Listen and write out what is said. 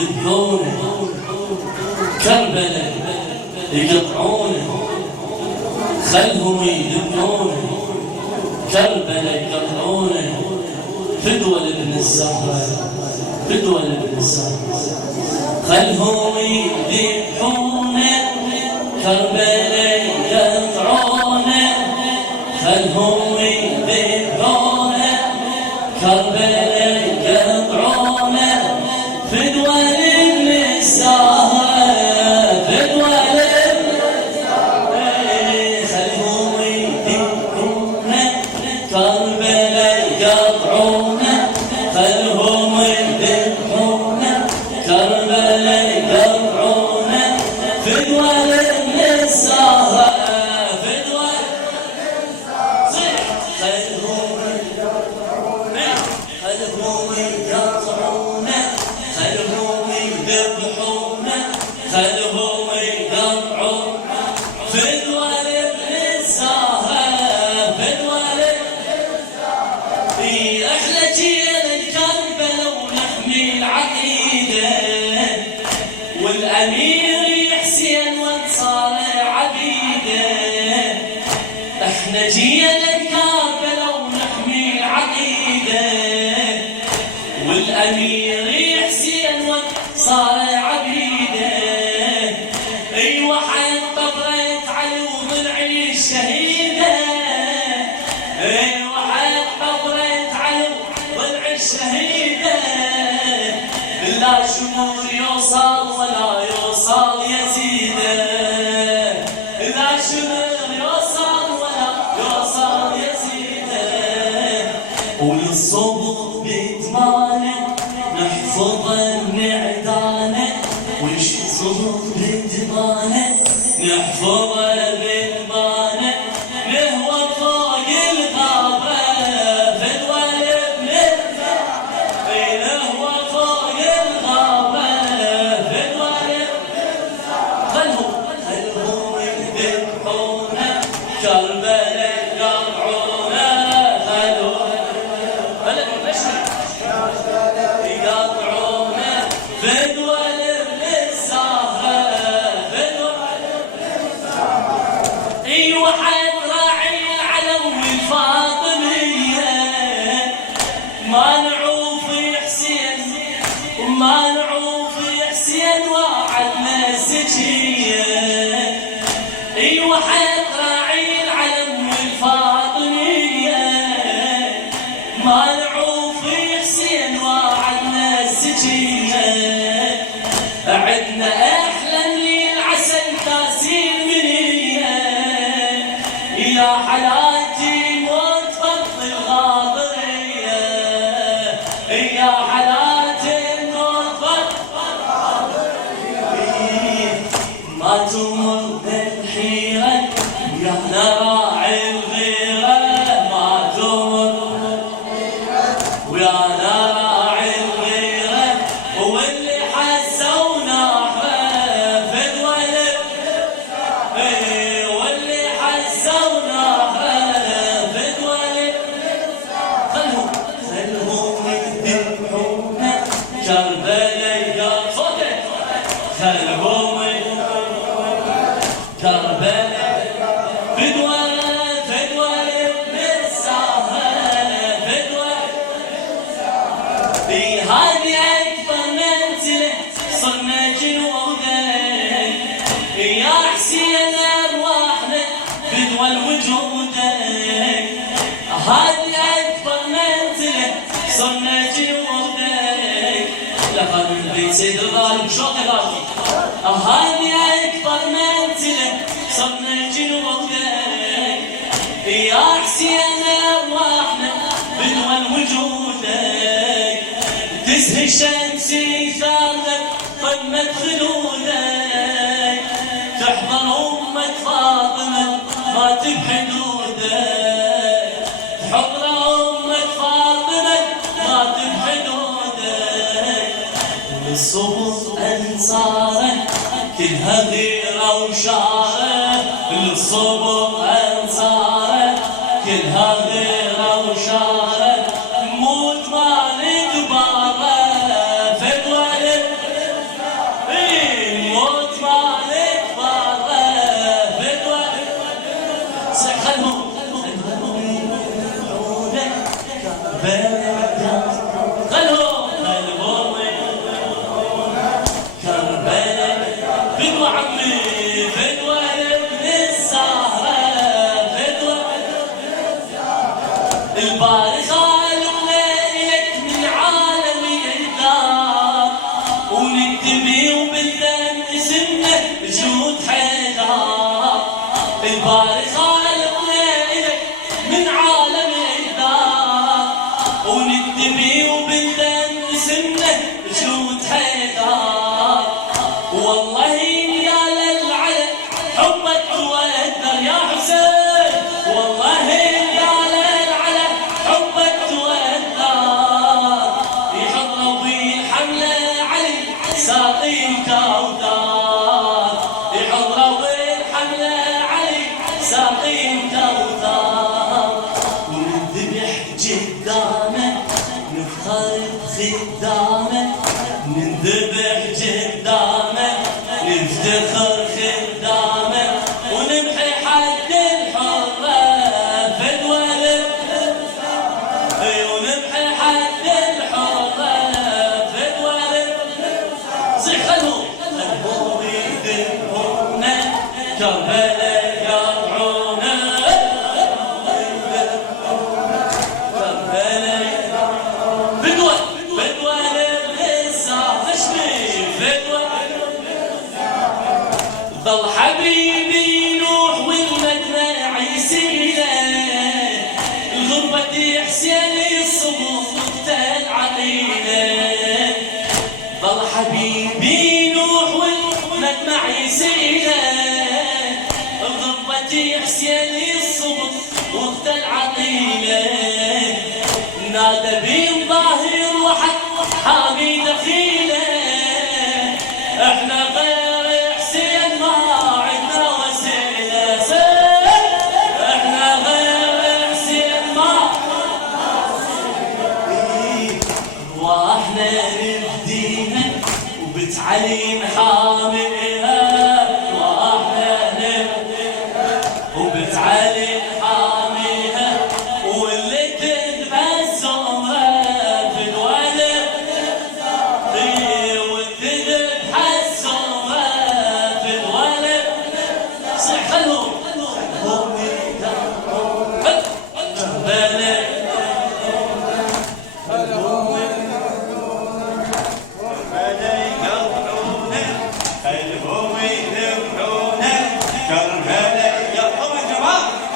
يذبحونه كربلاء يقطعونه خلهم يذبحونه كربلاء يقطعونه فدوى لابن الزهرة فدوى لابن الزهرة خلهم يذبحونه كربلاء يقطعونه خلهم يذبحونه كربلاء يقطعونه فدوى لابن الزهرة فدوى لابن الزهرة خلهم يذبحونه كربلاء يقطعونه خلهم يذبحونه كربلاء يقطعونه فدوى لابن الزهرة فدوى خلهم يقطعونه خلهم يقطعونه خلهم يذبحونه خلهم يقطعونه فدوى لابن الزهرة فدوى لابن الزهرة احلى جيل الكربلاء ونحمي العقيدة والامير حسين وانصار عبيده احنا جيل الكربلاء ونحمي العقيده والامير حسين وانصار عبيده ايوه حين قبرت علي وضلعي الشهيده ايوه حين قبرت علي وضلعي الشهيده لا شمور يوصل ولا يوصل يزيده لا شمور يوصل ولا يوصل يزيده وللصبح بإتمانه نحفظ النعدانه والصبح بإتمانه نحفظ بإتمانه نهوى فوق الغابة فدوى لابن الزهرة نهوى فوق الغابة فدوى لابن الزهرة خلهم يذبحونه كربلاء يقطعونه يقطعونه فدوى لابن الزهرة فدوى لابن الزهرة ايوه حد راعي العلو الفاطمية ما نعوف حسين وما نعوف حسين وعدنا الزكية ايوه حد راعي العلم الفاطمية ما نعوف حسين وعدنا الزكية عدنا احلى من العسل تاسين منية يا حلاتي موت فرض الغاضرية يا حلاتي موت فرض الغاضرية ما تمر بالحيرة ويا راعي الغيرة ما تمر ويا راعي الغيرة واللي حسونا فدوى واللي حسونا فدوى خلهم يذبحونه كربلاء يقطعونه خلهم كربلاء فدوى لابن الزهرة فدوى هذه أكبر منزلة صرنا جنوده يا حسين أرواحنا فدوى لوجودك هذه أكبر منزلة صرنا جنودك لقد البيت سيد الغالب شوق غالي هذه أكبر منزلة صرنا جنودك يا حسين أرواحنا فدوى لوجودك تزهي الشمس ثارك قمة خلودك تحضر أمة فاطمة ما تبحدودك تحضر أمة فاطمة ما تبحدودك للصبح أنصاره كلها غيرة وشارة للصبح أنصاره كلها غيرة وشارة موت ما نكبره فدوى ونكتبي وبالدم اسمنا جود حيدر. الباري خالقنا إلك من عالم الدار، ونكتبي وبالدم اسمنا جود حيدر. والله يا للعلى حبك تودر يا حسين، والله يا للعلى حبك تودر. يحضروا بالحملة علي ساقي الكوثر، يحضروا بالحملة علي ساقي الكوثر. ونذبح قدامه نفخر بخدامه، نذبح قدامه نفتخر خدامه، ونمحي حد الحرة فدوى ونمحي حد الحرة فدوى صيح خلهم خلهم يذبحونا كربلاء يرعونا، كربلاء فدوى فدوى للغزة تشريف فدوى. ظل حبيبي نوح والمدمع يسيله، الغربة حسين الصبح وقتل عقيله. ظل حبيبي نوح والمدمع يسيله، الغربة حسين الصبح وقتل عقيله. نادى بين ظاهر وحد حامي دخيله، احنا غير حسين ما عندنا وسيله. احنا غير حسين ما واحنا نبديها وبتعلي نحاول